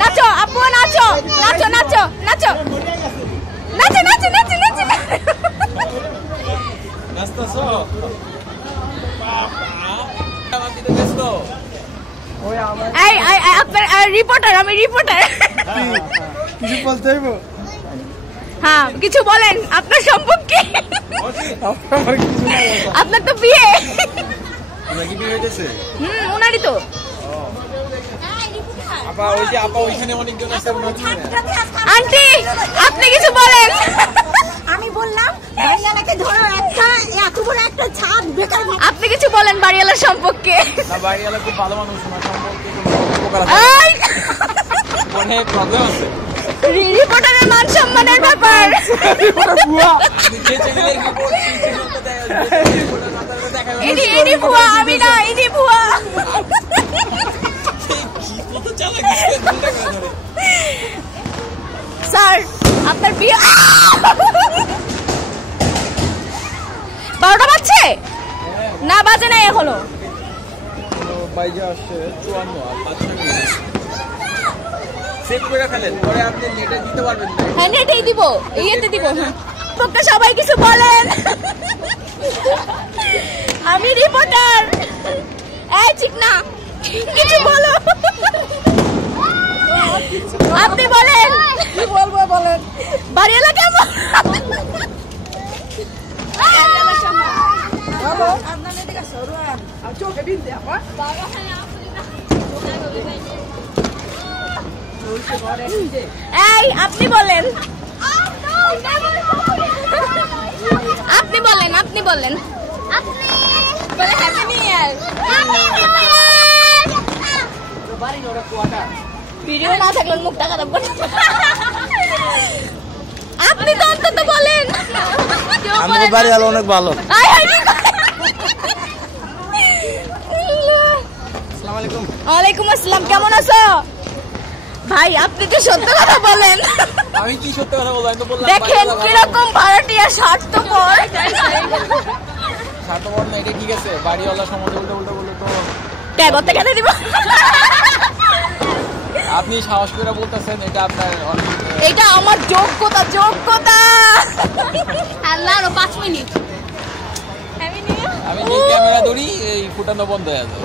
নাচো আপু নাচো নাচো নাচো নাচো নাচো নাচো নাচো নাচো নাচতাছো বাবা আমি তো ব্যস্ত ওই আমার এই আপনার রিপোর্টার আমি রিপোর্টার কিছু বলতে হইব হ্যাঁ কিছু বলেন আপনার সম্পর্কে আমার কিছু না আপনার তো বিয়ে আপনার কি বিয়ে হইতেছে উনারই তো আপা ওই যে আপা ওইখানে অনেকজন আছে আন্টি আপনি কিছু বলেন আমি বললাম বাড়িওয়ালাকে ধরো একটা এত বড় একটা ছাদ বেকার আপনি কিছু বলেন বাড়িওয়ালার সম্পর্কে না বাড়িওয়ালা খুব ভালো মানুষ না সম্পর্কে কোনো অনেক প্রবলেম আছে রিপোর্টারের মান সম্মানের ব্যাপার বুয়া যে চ্যানেলের রিপোর্ট সেই চ্যানেলটা দেখা ইনি ভুয়া আমি না ইনি ভুয়া কত চালাক দিচ্ছে দুটা করে ধরে স্যার আপনার বিয়ে 12টা বাজছে না বাজে নাই এখনো বাইজা আসছে 54 আর 5 মিনিট সেভ করে ফেলেন পরে আপনি নেটে দিতে পারবেন না হ্যাঁ নেটেই দিব ইয়েতে দিব তোকে সবাই কিছু বলেন আমি রিপোর্টার এই ঠিক না কিছু বলো আপনি বলেন কি বলবো বলেন বাড়িওয়ালা কেমন বাবা আপনার এদিকে সরুন আর চোখে বিনতে আপা এই আপনি বলেন আপনি বলেন আপনি বলেন আপনি বলে হ্যাপি নিউ ইয়ার ভিডিও না থাকলে মুখটা খারাপ করে আপনি তো অন্তত বলেন আমাদের বাড়িওয়ালা অনেক ভালো আয় আয় আসসালামু আলাইকুম ওয়ালাইকুম আসসালাম কেমন আছো ভাই আপনি কি সত্য কথা বলেন আমি কি সত্যি কথা বলবো আমি তো বললাম দেখেন কিরকম ভাড়াটিয়া স্বার্থপর স্বার্থপর না এটা ঠিক আছে বাড়িওয়ালা সম্বন্ধে উল্টো উল্টো বলে তো ট্যাবতে কেটে দিব আপনি সাহস করে বলতেছেন এটা আপনার এটা আমার যোগ্যতা যোগ্যতা আল্লাহ আরো 5 মিনিট আমি যে ক্যামেরা ধরি এই ফুটানো বন্ধ হয়ে যাবে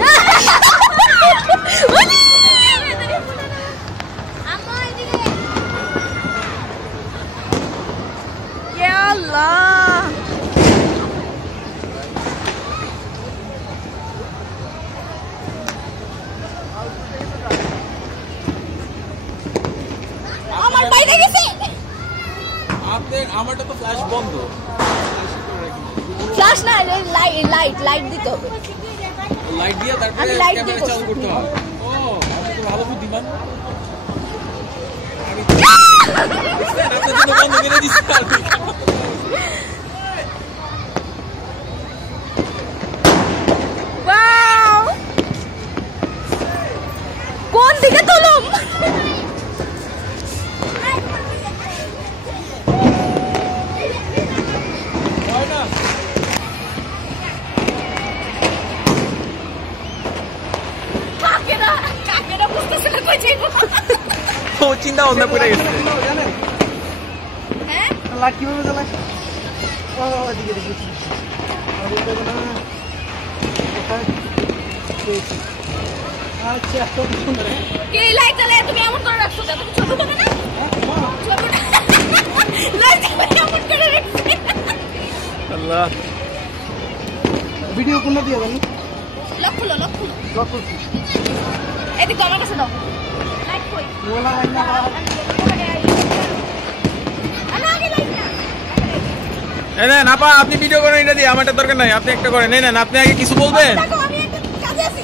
ইয়া আল্লাহ আমার বাইরে গেছে আমারটা তো ফ্ল্যাশ বন্ধ ফ্ল্যাশ না লাইট দিতে হবে লাইট দিয়ে তারপরে আমি light ক্যামেরা দিয়ে চালু করতে হবে ও আপনি তো ভালো বুদ্ধিমান আপনার জন্য বন্ধ করে দিচ্ছি ওয়াও কোন দিকে তুলুম কাকেরা বুঝতেছে না কই যাইবো ও চিন্তা ভাবনা করে গেছে হ্যাঁ লাইট কিভাবে জ্বালায় ও এদিকে দেখি আচ্ছা তো সুন্দর কে লাইট জ্বালায় তুমি এমন করে রাখছো তুমি ছোট হবে না ছোট লাইট জ্বালায় এমন করে রাখছো আল্লাহ ভিডিও কোন দিয়ে জানি লক খুলো এদিকে আমার কাছে দাও লাইট কই ওলা লাইট না এই না আপা আপনি ভিডিও করেন এটা দিয়ে আমারটা দরকার নাই আপনি একটা করেন না আপনি আগে কিছু বলবেন আমি একটা কাজে আছি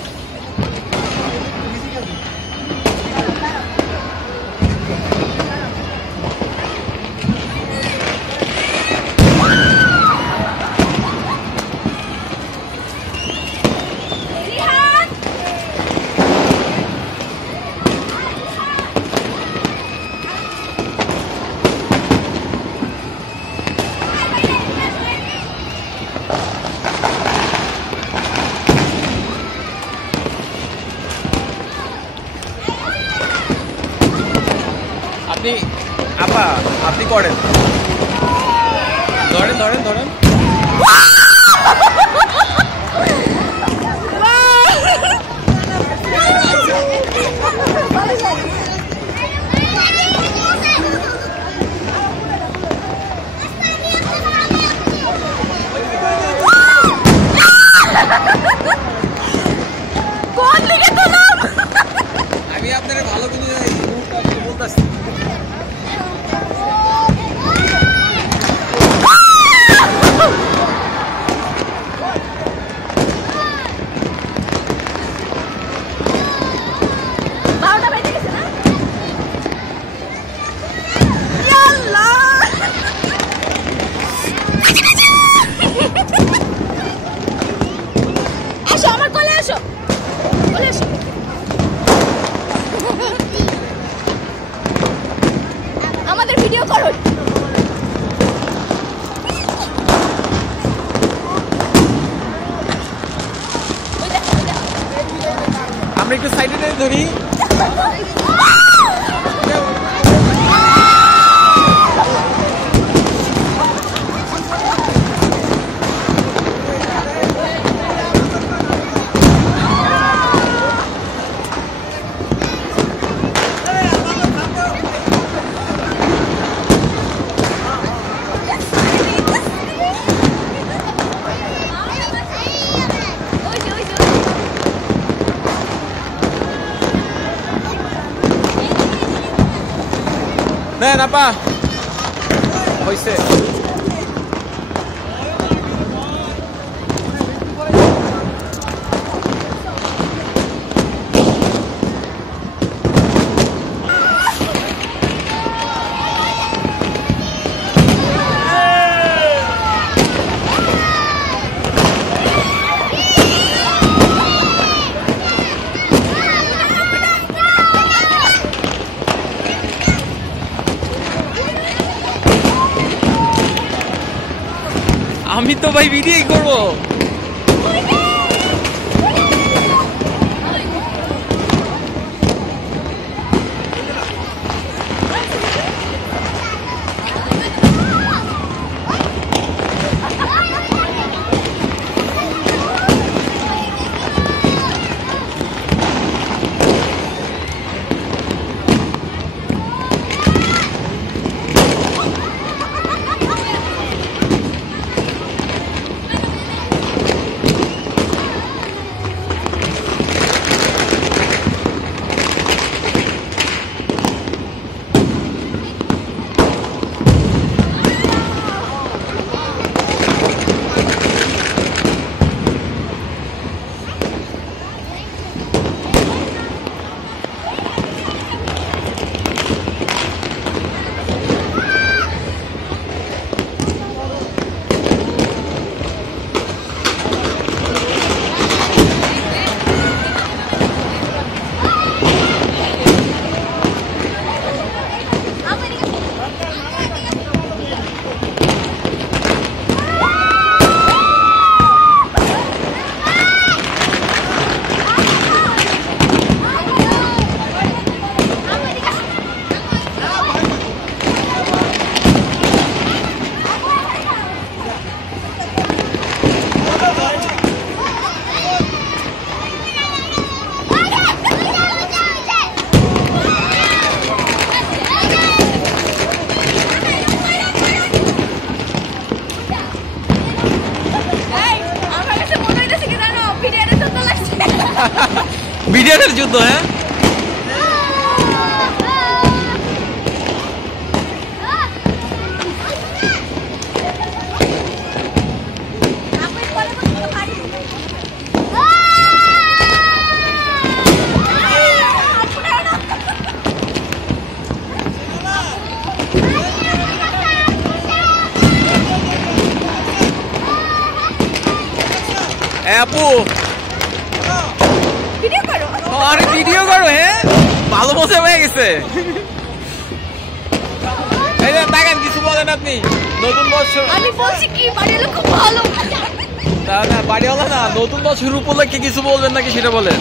আপা আপনি করেন, ধরেন ধরেন ধরেন। আমি আপনার ভালো করে বলতেছি। আমাদের ভিডিও করো। আমরা একটু সাইডে ধরি। দেন আপা হইছে। আমি তো ভাই ভিডিওই করবো। ভিডিওর যুদ্ধ। হ্যাঁ আপু ভিডিও করো। আরে ভিডিও করো। হ্যাঁ ভালো মজা হয়ে গেছে। এই যে দেখেন কিছু বলেন আপনি। নতুন বছর আমি বলছি কি বাড়িওয়ালা খুব ভালো। না না বাড়িওয়ালা না, নতুন বছর উপলক্ষে কিছু বলবেন নাকি সেটা বলেন।